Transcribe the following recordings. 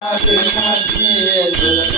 他是他妻子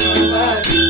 Bye.